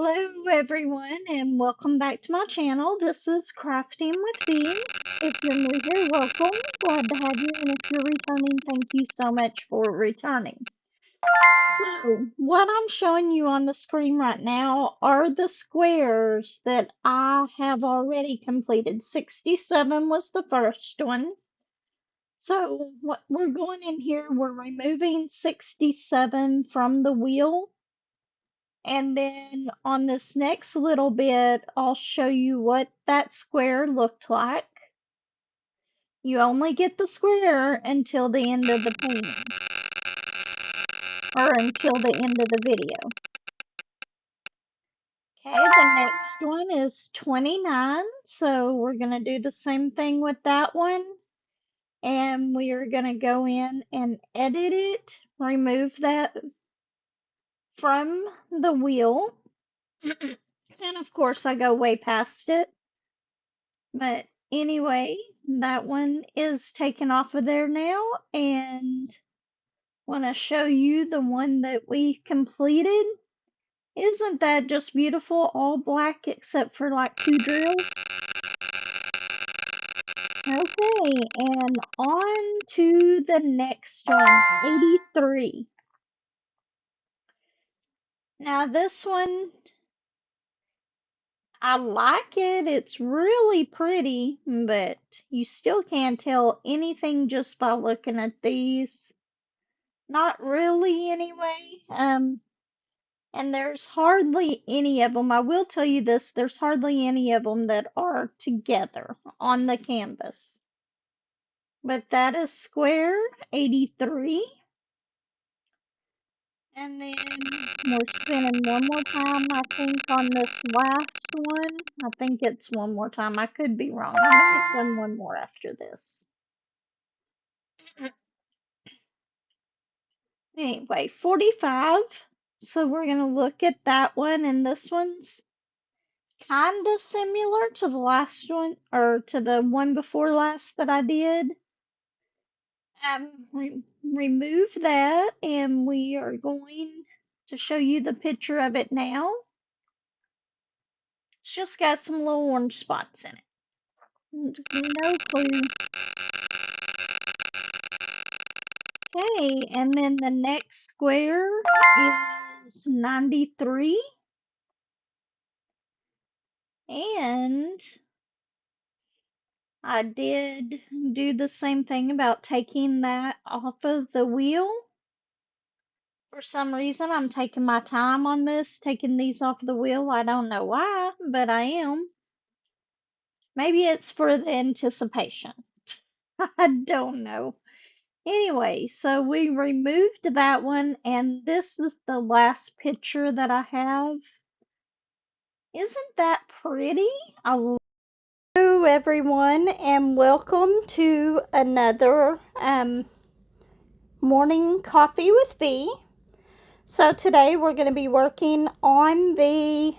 Hello everyone and welcome back to my channel. This is Crafting with V. If you're new here, welcome. Glad to have you, and if you're returning, thank you so much for returning. So, what I'm showing you on the screen right now are the squares that I have already completed. 67 was the first one. So, what we're going in here, we're removing 67 from the wheel. And then on this next little bit, I'll show you what that square looked like. You only get the square until the end of the painting, or until the end of the video. Okay, the next one is 29, so we're going to do the same thing with that one. And we are going to go in and edit it, remove that from the wheel. And of course, I go way past it. But anyway, that one is taken off of there now, and want to show you the one that we completed. Isn't that just beautiful? All black except for like 2 drills. Okay, and on to the next one, 83. Now this one, I like it. It's really pretty, but you still can't tell anything just by looking at these. Not really, anyway. And there's hardly any of them. I will tell you this, there's hardly any of them that are together on the canvas. But that is square 83. And then we're spinning one more time, I think, on this last one. I think it's one more time. I could be wrong. I may send one more after this. Anyway, 45. So we're going to look at that one, and this one's kind of similar to the last one, or to the one before last that I did. Remove that, and we are going to show you the picture of it now. It's just got some little orange spots in it. No clue. Okay, and then the next square is 93. And I did do the same thing about taking that off of the wheel. For some reason, I'm taking my time on this, taking these off the wheel. I don't know why, but I am. Maybe it's for the anticipation. I don't know. Anyway, so we removed that one, and this is the last picture that I have. Isn't that pretty? Hello, everyone, and welcome to another morning coffee with V. So today we're going to be working on the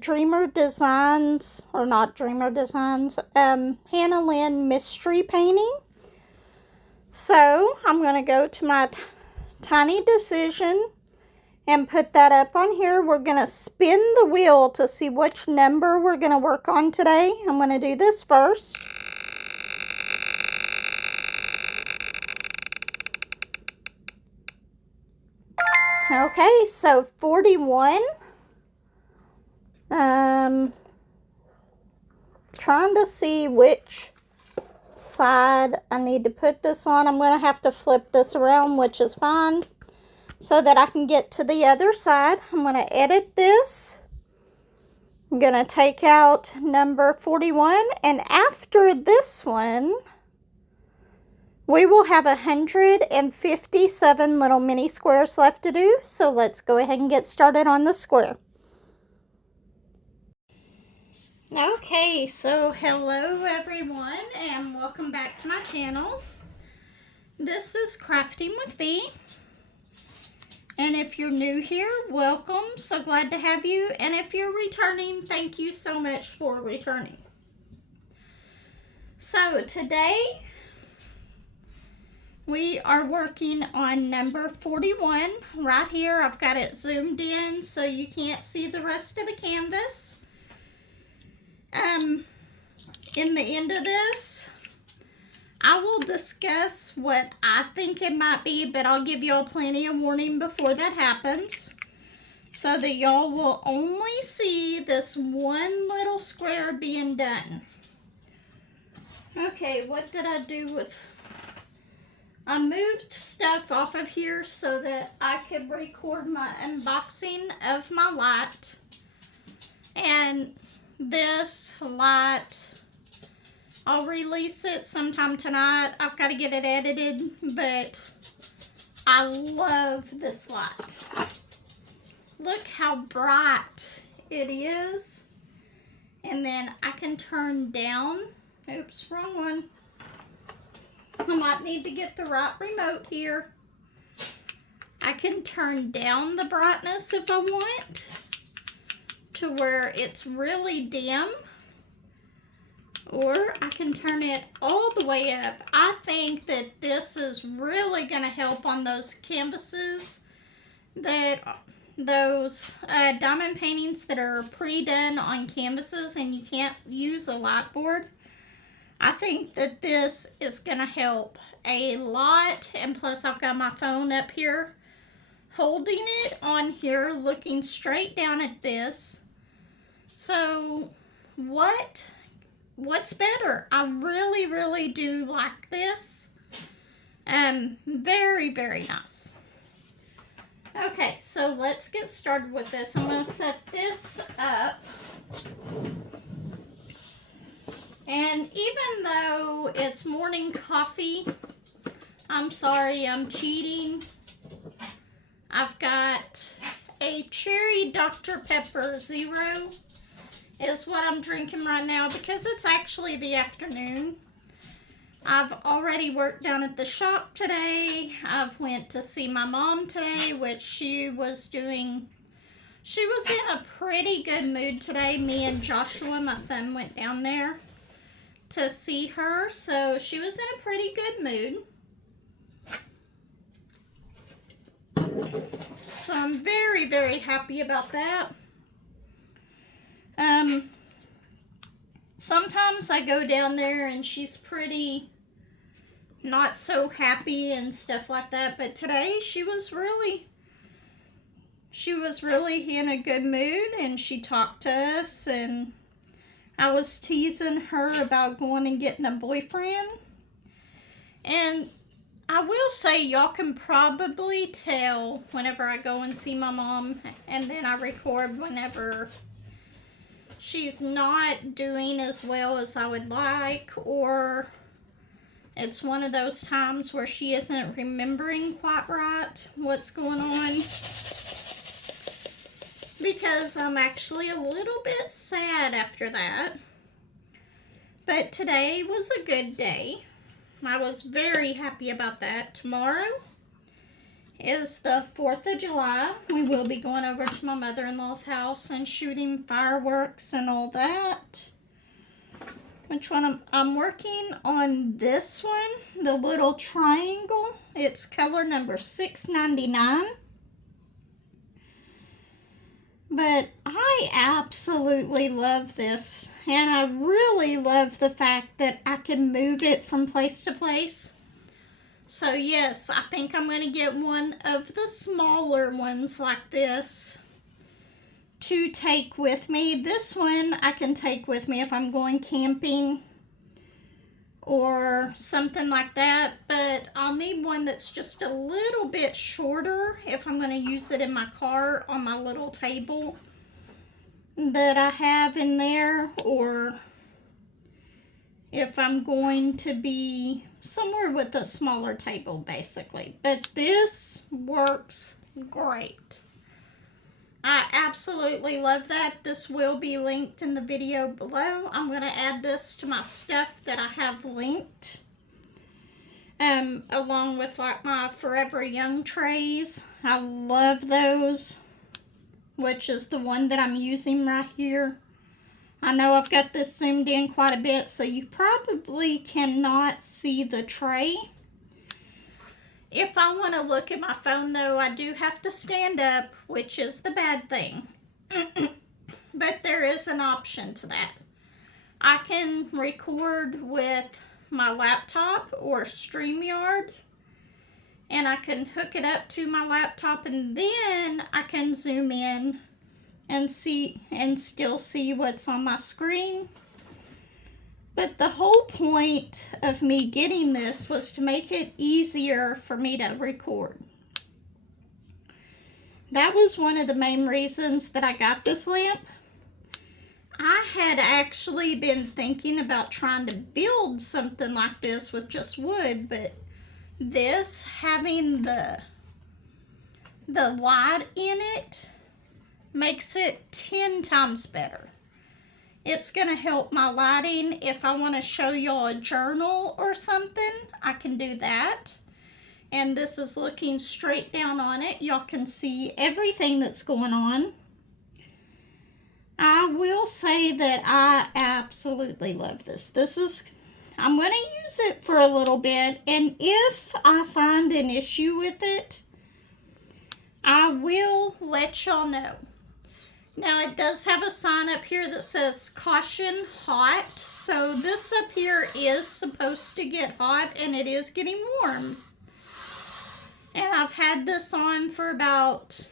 Dreamer Designs, or not Dreamer Designs, Hannah Lynn mystery painting. So I'm going to go to my tiny decision and put that up on here. We're going to spin the wheel to see which number we're going to work on today. I'm going to do this first. Okay, so 41. Trying to see which side I need to put this on. I'm going to have to flip this around, which is fine, so that I can get to the other side. I'm going to edit this. I'm going to take out number 41, and after this one, we will have 157 little mini squares left to do. So let's go ahead and get started on the square. Okay, so hello everyone, and welcome back to my channel. This is Crafting with V, and if you're new here, welcome. So glad to have you, and if you're returning, thank you so much for returning. So today We are working on number 41 right here. I've got it zoomed in so you can't see the rest of the canvas. In the end of this, I will discuss what I think it might be, but I'll give y'all plenty of warning before that happens, so that y'all will only see this one little square being done. Okay, what did I do with... I moved stuff off of here so that I could record my unboxing of my light. And this light, I'll release it sometime tonight. I've got to get it edited, but I love this light. Look how bright it is. And then I can turn down. Oops, wrong one. I might need to get the right remote here. I can turn down the brightness if I want to where it's really dim, or I can turn it all the way up. I think that this is really going to help on those canvases, those diamond paintings that are pre-done on canvases and you can't use a light board. I think that this is going to help a lot, and plus I've got my phone up here holding it on here looking straight down at this. So what's better? I really do like this. Very, very nice. Okay, so let's get started with this. I'm going to set this up. And even though it's morning coffee, I'm sorry, I'm cheating. I've got a cherry Dr. Pepper Zero is what I'm drinking right now because it's actually the afternoon. I've already worked down at the shop today. I've went to see my mom today, which she was in a pretty good mood today. Me and Joshua, my son, went down there to see her, so she was in a pretty good mood. So I'm very, very happy about that. Sometimes I go down there and she's pretty not so happy and stuff like that, but today she was really in a good mood, and she talked to us, and I was teasing her about going and getting a boyfriend. And I will say, y'all can probably tell whenever I go and see my mom, and then I record whenever she's not doing as well as I would like, or it's one of those times where she isn't remembering quite right what's going on. Because I'm actually a little bit sad after that. But today was a good day. I was very happy about that. Tomorrow is the 4th of July. We will be going over to my mother-in-law's house and shooting fireworks and all that. Which one? I'm working on this one, the little triangle. It's color number 699. But I absolutely love this, and I really love the fact that I can move it from place to place. So yes, I think I'm going to get one of the smaller ones like this to take with me. This one I can take with me if I'm going camping or something like that, but I'll need one that's just a little bit shorter if I'm going to use it in my car on my little table that I have in there, or if I'm going to be somewhere with a smaller table, basically. But this works great. I absolutely love that. This will be linked in the video below. I'm going to add this to my stuff that I have linked. Along with like my Forever Young trays. I love those. Which is the one that I'm using right here. I know I've got this zoomed in quite a bit, so you probably cannot see the tray. If I want to look at my phone, though, I do have to stand up, which is the bad thing. But there is an option to that. I can record with my laptop or StreamYard, and I can hook it up to my laptop, and then I can zoom in and still see what's on my screen. But the whole point of me getting this was to make it easier for me to record. That was one of the main reasons that I got this lamp. I had actually been thinking about trying to build something like this with just wood, but this, having the light in it, makes it 10 times better. It's going to help my lighting. If I want to show y'all a journal or something, I can do that. And this is looking straight down on it. Y'all can see everything that's going on. I will say that I absolutely love this. I'm going to use it for a little bit, and if I find an issue with it, I will let y'all know. Now, it does have a sign up here that says caution hot. So this up here is supposed to get hot, and it is getting warm. And I've had this on for about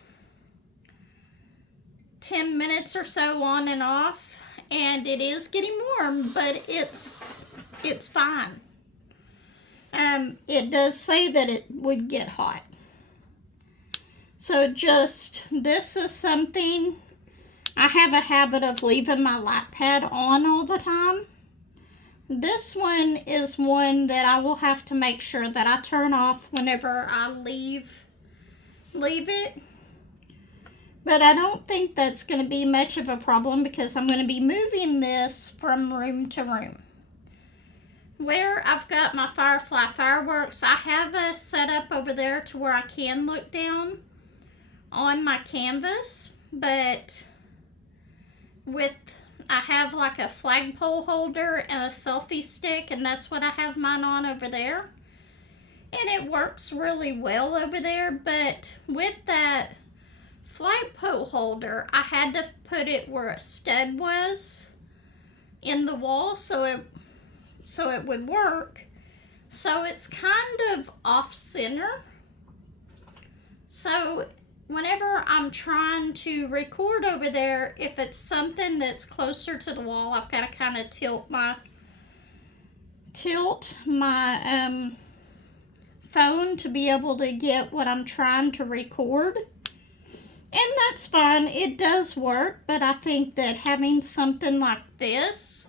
10 minutes or so on and off, and it is getting warm, but it's fine. It does say that it would get hot. So this is something, I have a habit of leaving my lightpad on all the time. This one is one that I will have to make sure that I turn off whenever I leave it. But I don't think that's going to be much of a problem because I'm going to be moving this from room to room. Where I've got my Firefly fireworks, I have a setup over there to where I can look down on my canvas, but I have like a flagpole holder and a selfie stick, and that's what I have mine on over there. And it works really well over there, but with that flagpole holder, I had to put it where a stud was in the wall so it would work. So it's kind of off center. So whenever I'm trying to record over there, if it's something that's closer to the wall, I've got to kind of tilt my phone to be able to get what I'm trying to record. And that's fine. It does work, but I think that having something like this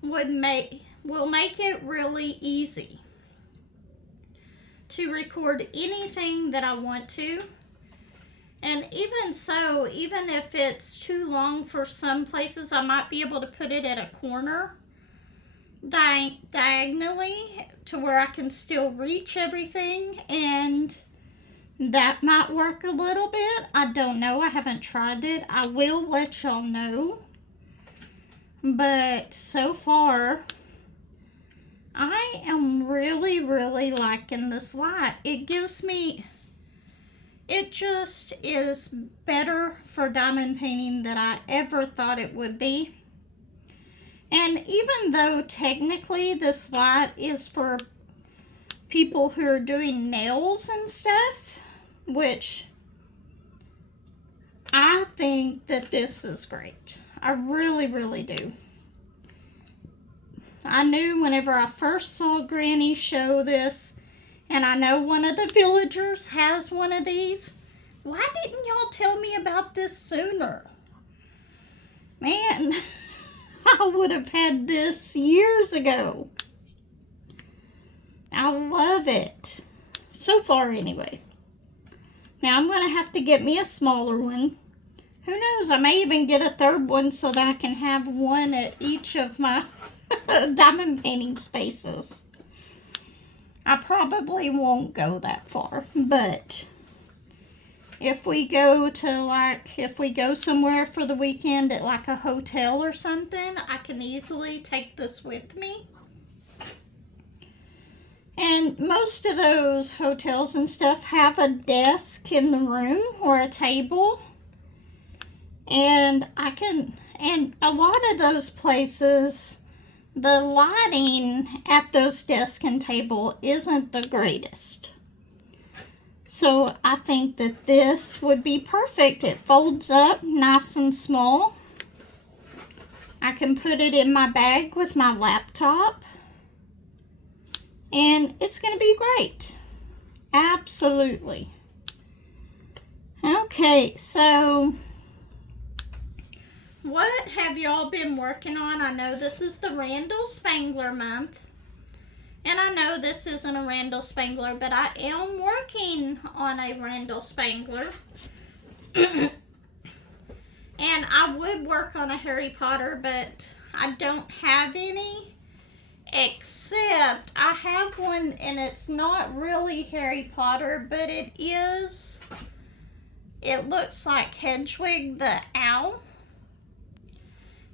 will make it really easy to record anything that I want to. And even so, even if it's too long for some places, I might be able to put it at a corner diagonally to where I can still reach everything, and that might work a little bit. I don't know. I haven't tried it. I will let y'all know. But so far, I am really, really liking this light. It just is better for diamond painting than I ever thought it would be. And even though technically this light is for people who are doing nails and stuff, which I think that this is great. I really, really do. I knew whenever I first saw Granny show this, and I know one of the villagers has one of these. Why didn't y'all tell me about this sooner? Man, I would have had this years ago. I love it. So far, anyway. Now, I'm going to have to get me a smaller one. Who knows? I may even get a third one so that I can have one at each of my diamond painting spaces. I probably won't go that far, but if we go somewhere for the weekend at like a hotel or something, I can easily take this with me. And most of those hotels and stuff have a desk in the room or a table. And a lot of those places, the lighting at those desks and table isn't the greatest. So I think that this would be perfect. It folds up nice and small. I can put it in my bag with my laptop. And it's going to be great. Absolutely. Okay, so what have y'all been working on? I know this is the Randall Spangler month. And I know this isn't a Randall Spangler, but I am working on a Randall Spangler. And I would work on a Harry Potter, but I don't have any. Except I have one, and it's not really Harry Potter, but it is. It looks like Hedwig the Owl.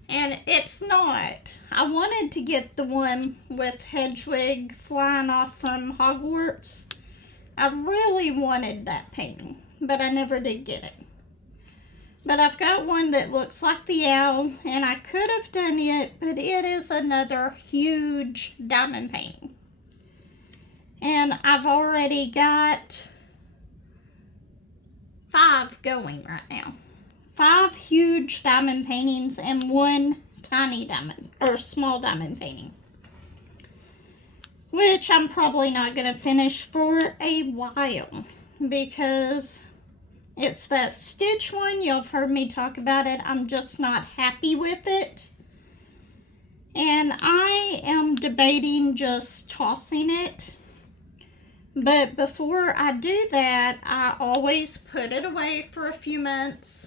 And it's not. I wanted to get the one with Hedwig flying off from Hogwarts. I really wanted that painting, but I never did get it. But I've got one that looks like the owl, and I could have done it, but it is another huge diamond painting. And I've already got 5 going right now. 5 huge diamond paintings and 1 tiny diamond, or small diamond painting. Which I'm probably not going to finish for a while, because it's that Stitch one. Y'all have heard me talk about it. I'm just not happy with it. And I am debating just tossing it. But before I do that, I always put it away for a few months.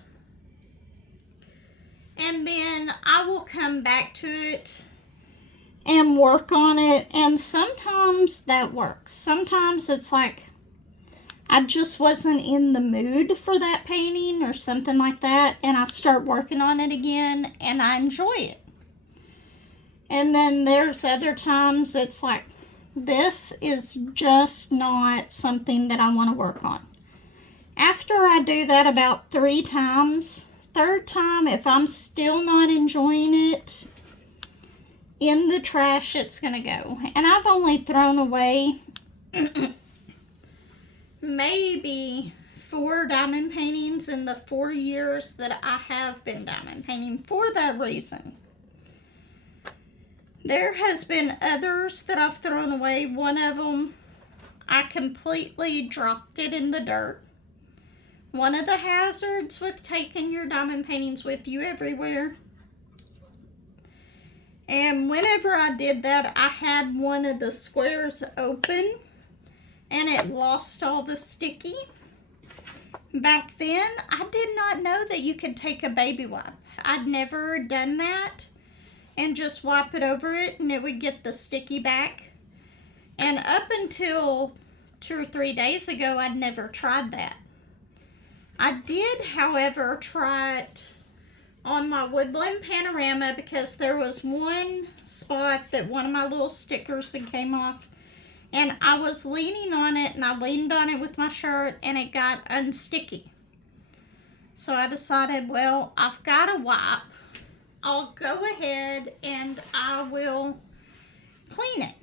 And then I will come back to it and work on it. And sometimes that works. Sometimes it's like I just wasn't in the mood for that painting or something like that, and I start working on it again, and I enjoy it. And then there's other times it's like, this is just not something that I want to work on. After I do that about 3 times, 3rd time, if I'm still not enjoying it, in the trash it's going to go. And I've only thrown away maybe 4 diamond paintings in the 4 years that I have been diamond painting for that reason. There has been others that I've thrown away. One of them, I completely dropped it in the dirt. One of the hazards with taking your diamond paintings with you everywhere. And whenever I did that, I had one of the squares open, and it lost all the sticky. Back then, I did not know that you could take a baby wipe. I'd never done that and just wipe it over it and it would get the sticky back. And up until 2 or 3 days ago, I'd never tried that. I did, however, try it on my woodland panorama because there was one spot that one of my little stickers that came off. And I was leaning on it, and I leaned on it with my shirt, and it got unsticky. So I decided, well, I've got a wipe. I'll go ahead and I will clean it,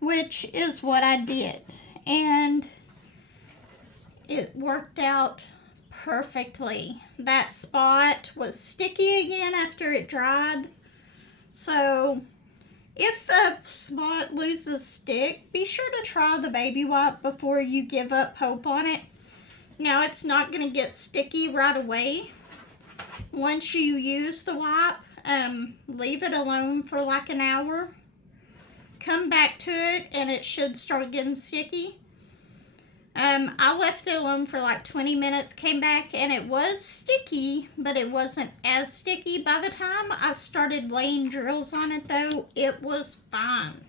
which is what I did. And it worked out perfectly. That spot was sticky again after it dried. So if a spot loses stick, be sure to try the baby wipe before you give up hope on it. Now, it's not going to get sticky right away. Once you use the wipe, leave it alone for like an hour. Come back to it and it should start getting sticky. I left it alone for like 20 minutes, came back, and it was sticky, but it wasn't as sticky. By the time I started laying drills on it, though, it was fine.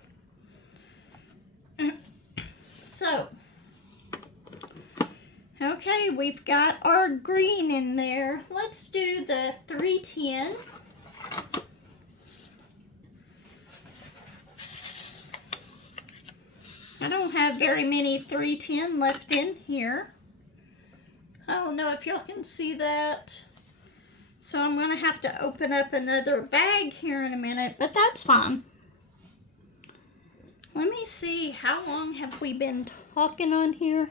So, okay, we've got our green in there. Let's do the 310. I don't have very many 310 left in here. I don't know if y'all can see that. So I'm going to have to open up another bag here in a minute, but that's fine. Let me see, how long have we been talking on here?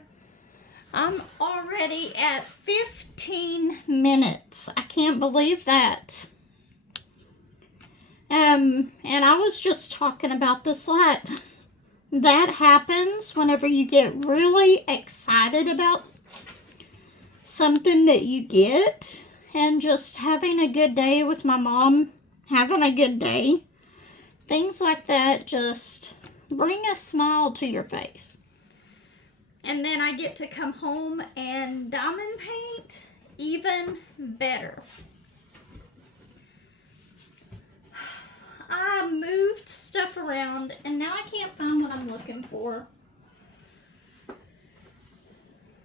I'm already at 15 minutes. I can't believe that. And I was just talking about this light. That happens whenever you get really excited about something that you get, and just having a good day with my mom, having a good day. Things like that just bring a smile to your face. And then I get to come home and diamond paint even better. I moved stuff around and now I can't find what I'm looking for.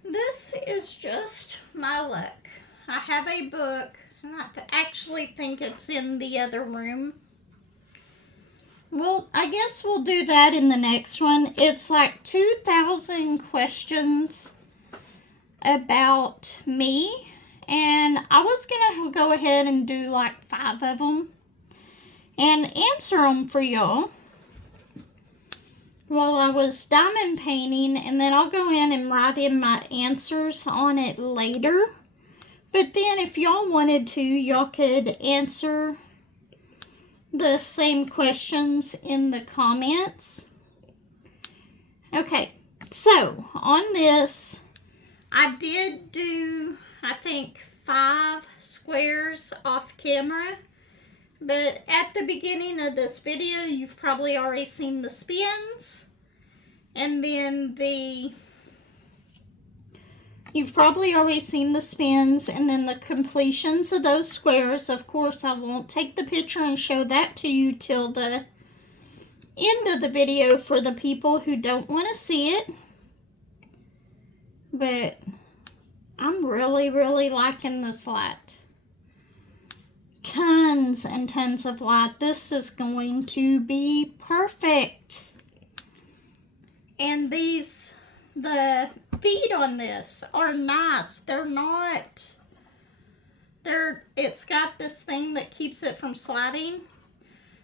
This is just my luck. I have a book, and I actually think it's in the other room. Well, I guess we'll do that in the next one. It's like 2,000 questions about me, and I was going to go ahead and do like 5 of them and answer them for y'all while I was diamond painting, and then I'll go in and write in my answers on it later. But then if y'all wanted to, y'all could answer the same questions in the comments. Okay, so on this, I did do, I think, 5 squares off camera. But at the beginning of this video, you've probably already seen the spins. And then you've probably already seen the spins and then the completions of those squares. Of course, I won't take the picture and show that to you till the end of the video for the people who don't want to see it. But I'm really, really liking this light. Tons and tons of light. This is going to be perfect. And the feet on this are nice. It's got this thing that keeps it from sliding.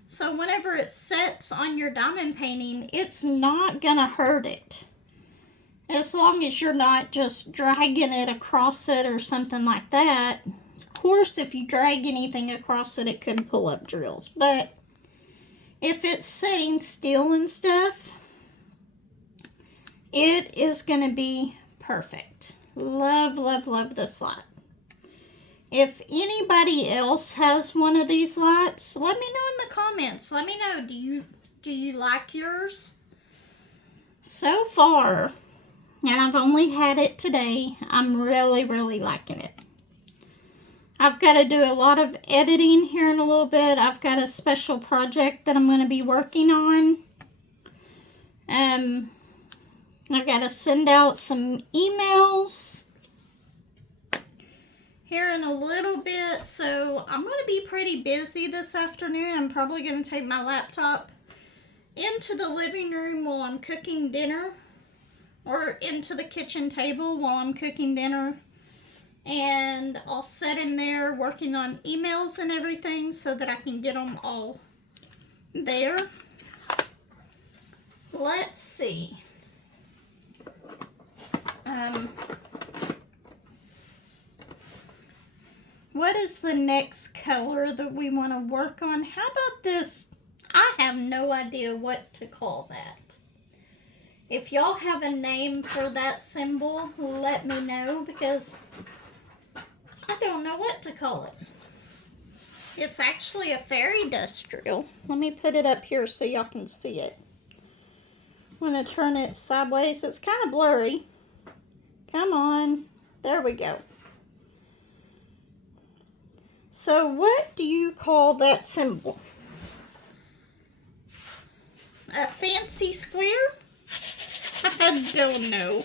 So whenever it sets on your diamond painting, it's not gonna hurt it. As long as you're not just dragging it across it or something like that. Of course, if you drag anything across it, it could pull up drills. But if it's sitting still and stuff, it is going to be perfect. Love, love, love this light. If anybody else has one of these lights, let me know in the comments. Let me know, do you like yours? So far, and I've only had it today, I'm really, really liking it. I've got to do a lot of editing here in a little bit. I've got a special project that I'm going to be working on. I've got to send out some emails here in a little bit. So I'm going to be pretty busy this afternoon. I'm probably going to take my laptop into the living room while I'm cooking dinner, or into the kitchen table while I'm cooking dinner. And I'll sit in there working on emails and everything so that I can get them all there. Let's see. What is the next color that we want to work on? How about this? I have no idea what to call that. If y'all have a name for that symbol, let me know, because I don't know what to call it. It's actually a fairy dust drill. Let me put it up here so y'all can see it. I'm going to turn it sideways. It's kind of blurry. Come on. There we go. So what do you call that symbol? A fancy square? I don't know.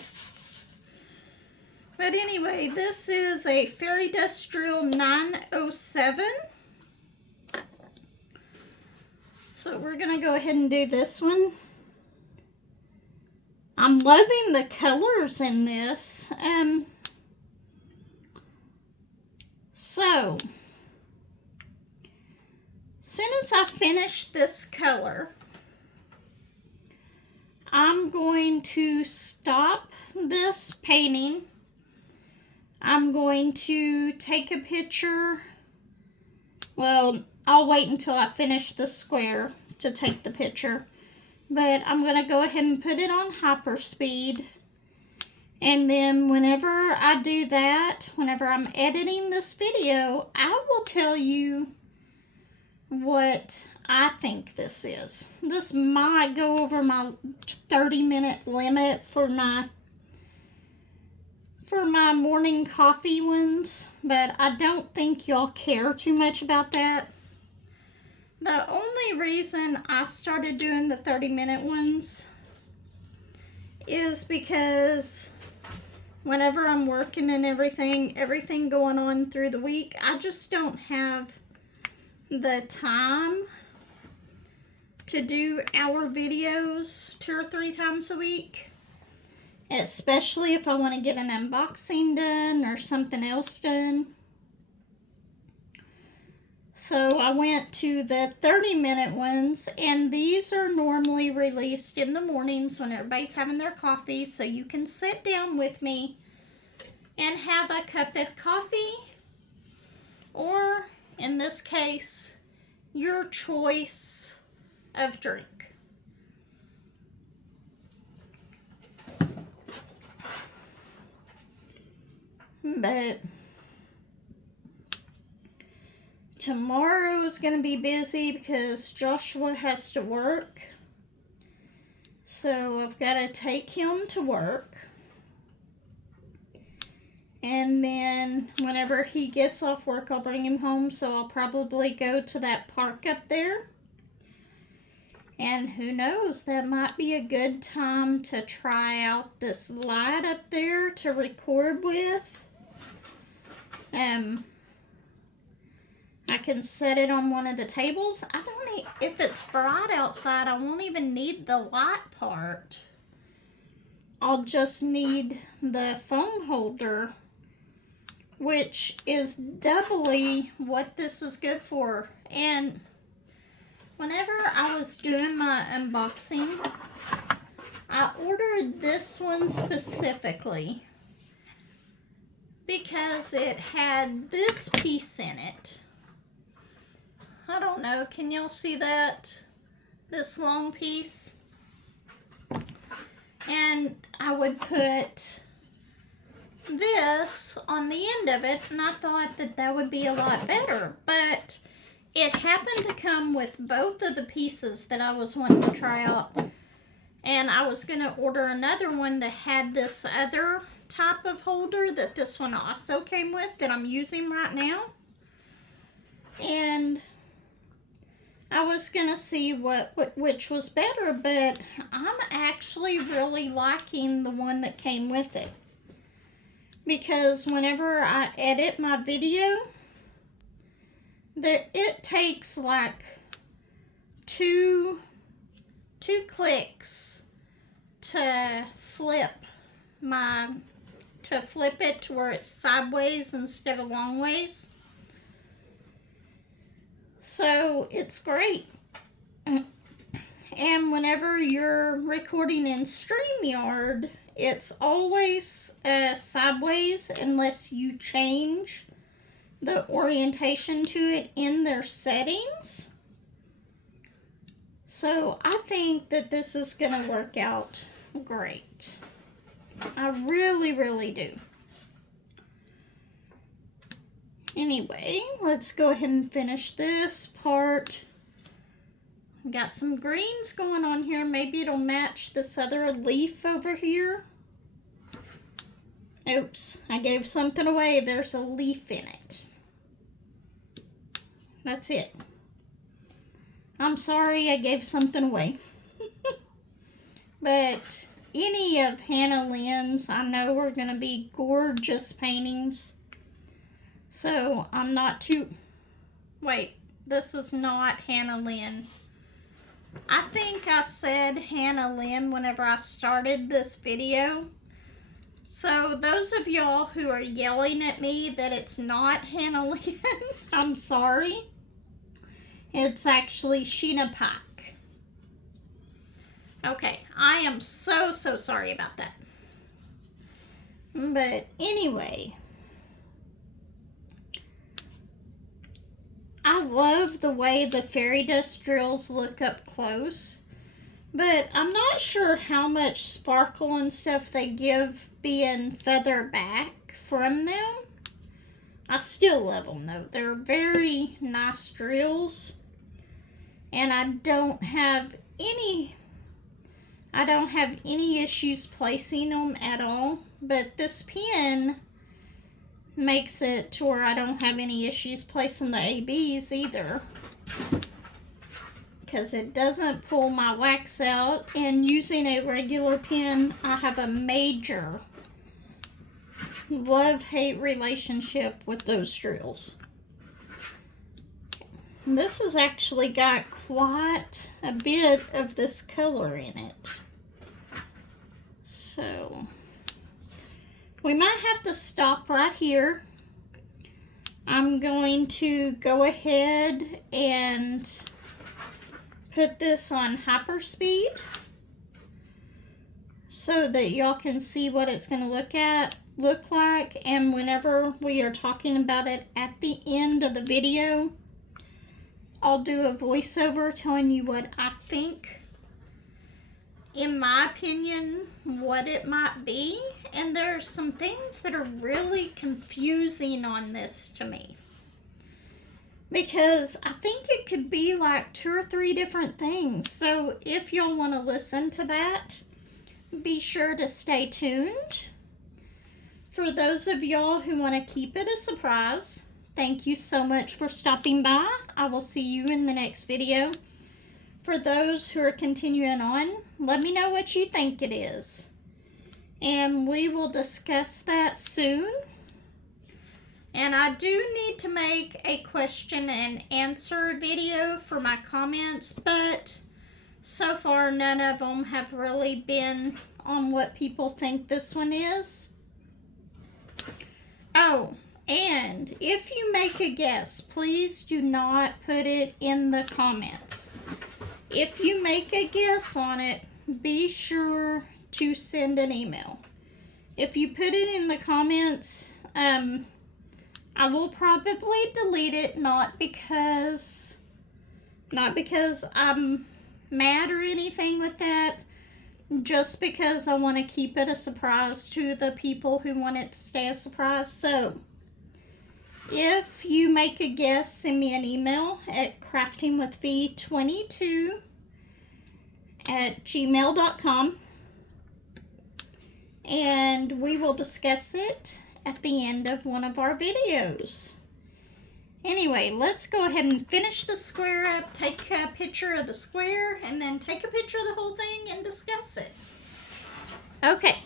But anyway, this is a Fairy Dust Drill 907. So we're going to go ahead and do this one. I'm loving the colors in this. So, soon as I finish this color, I'm going to stop this painting. I'm going to take a picture. Well, I'll wait until I finish the square to take the picture. But I'm going to go ahead and put it on hyperspeed. And then whenever I do that, whenever I'm editing this video, I will tell you what I think this is. This might go over my 30-minute limit for my morning coffee ones, but I don't think y'all care too much about that. The only reason I started doing the 30-minute ones is because whenever I'm working and everything going on through the week, I just don't have the time to do hour videos 2 or 3 times a week, especially if I want to get an unboxing done or something else done. So I went to the 30-minute ones, and these are normally released in the mornings when everybody's having their coffee, so you can sit down with me and have a cup of coffee, or in this case, your choice of drink. But tomorrow is going to be busy because Joshua has to work. So I've got to take him to work. And then whenever he gets off work, I'll bring him home. So I'll probably go to that park up there. And who knows, that might be a good time to try out this light up there to record with. I can set it on one of the tables. I don't need, if it's bright outside, I won't even need the light part. I'll just need the phone holder, which is doubly what this is good for. And whenever I was doing my unboxing, I ordered this one specifically because it had this piece in it. I don't know, can y'all see that? This long piece? And I would put this on the end of it, and I thought that that would be a lot better. But it happened to come with both of the pieces that I was wanting to try out. And I was going to order another one that had this other type of holder that this one also came with that I'm using right now. And I was going to see which was better, but I'm actually really liking the one that came with it. Because whenever I edit my video, it takes like two clicks to flip it to where it's sideways instead of long ways. So it's great. And whenever you're recording in StreamYard, it's always sideways unless you change the orientation to it in their settings. So I think that this is going to work out great. I really, really do. Anyway, let's go ahead and finish this part. Got some greens going on here. Maybe it'll match this other leaf over here. Oops, I gave something away. There's a leaf in it. That's it. I'm sorry I gave something away. But any of Hannah Lynn's, I know are going to be gorgeous paintings. So I'm not too... Wait, this is not Hannah Lynn. I think I said Hannah Lynn whenever I started this video. So those of y'all who are yelling at me that it's not Hannah Lynn, I'm sorry. It's actually Sheena Pike. Okay, I am so sorry about that. But anyway, I love the way the fairy dust drills look up close. But I'm not sure how much sparkle and stuff they give being feather back from them. I still love them though. They're very nice drills. And I don't have any issues placing them at all. But this pen makes it to where I don't have any issues placing the ABs either, because it doesn't pull my wax out, and using a regular pen, I have a major love-hate relationship with those drills. This has actually got quite a bit of this color in it. So we might have to stop right here. I'm going to go ahead and put this on hyperspeed so that y'all can see what it's going to look like, and whenever we are talking about it at the end of the video, I'll do a voiceover telling you what I think, in my opinion, what it might be. And there's some things that are really confusing on this to me, because I think it could be like 2 or 3 different things. So if y'all want to listen to that, be sure to stay tuned. For those of y'all who want to keep it a surprise, thank you so much for stopping by. I will see you in the next video. For those who are continuing on, let me know what you think it is, and we will discuss that soon. And I do need to make a question and answer video for my comments, but so far none of them have really been on what people think this one is. Oh, and if you make a guess, please do not put it in the comments. If you make a guess on it, be sure to send an email. If you put it in the comments, I will probably delete it, not because I'm mad or anything with that, just because I want to keep it a surprise to the people who want it to stay a surprise. So if you make a guess, send me an email at craftingwithv22@gmail.com, and we will discuss it at the end of one of our videos. Anyway, let's go ahead and finish the square up, take a picture of the square, and then take a picture of the whole thing and discuss it. Okay.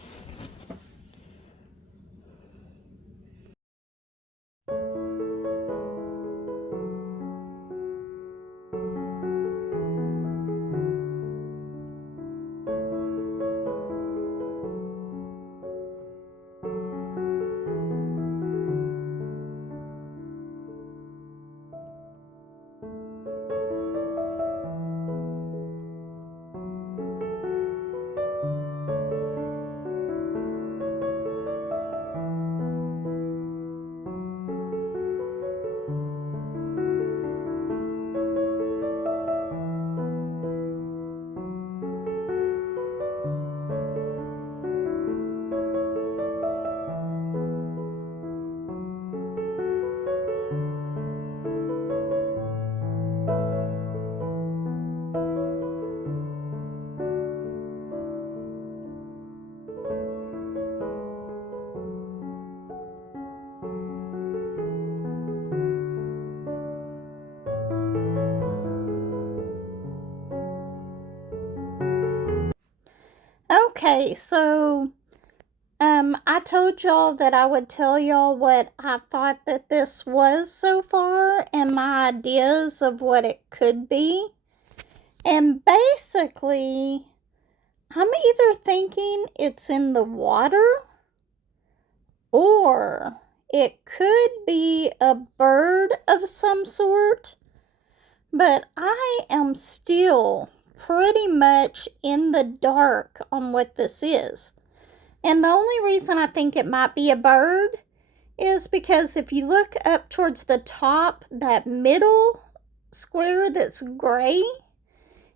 Okay, so I told y'all that I would tell y'all what I thought that this was so far and my ideas of what it could be. And basically, I'm either thinking it's in the water or it could be a bird of some sort, but I am still pretty much in the dark on what this is. And the only reason I think it might be a bird is because if you look up towards the top, that middle square that's gray,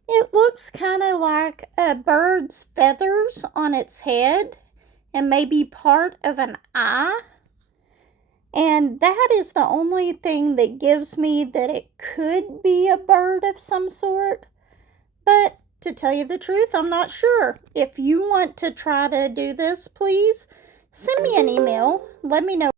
it looks kind of like a bird's feathers on its head and maybe part of an eye. And that is the only thing that gives me that it could be a bird of some sort. But to tell you the truth, I'm not sure. If you want to try to do this, please send me an email. Let me know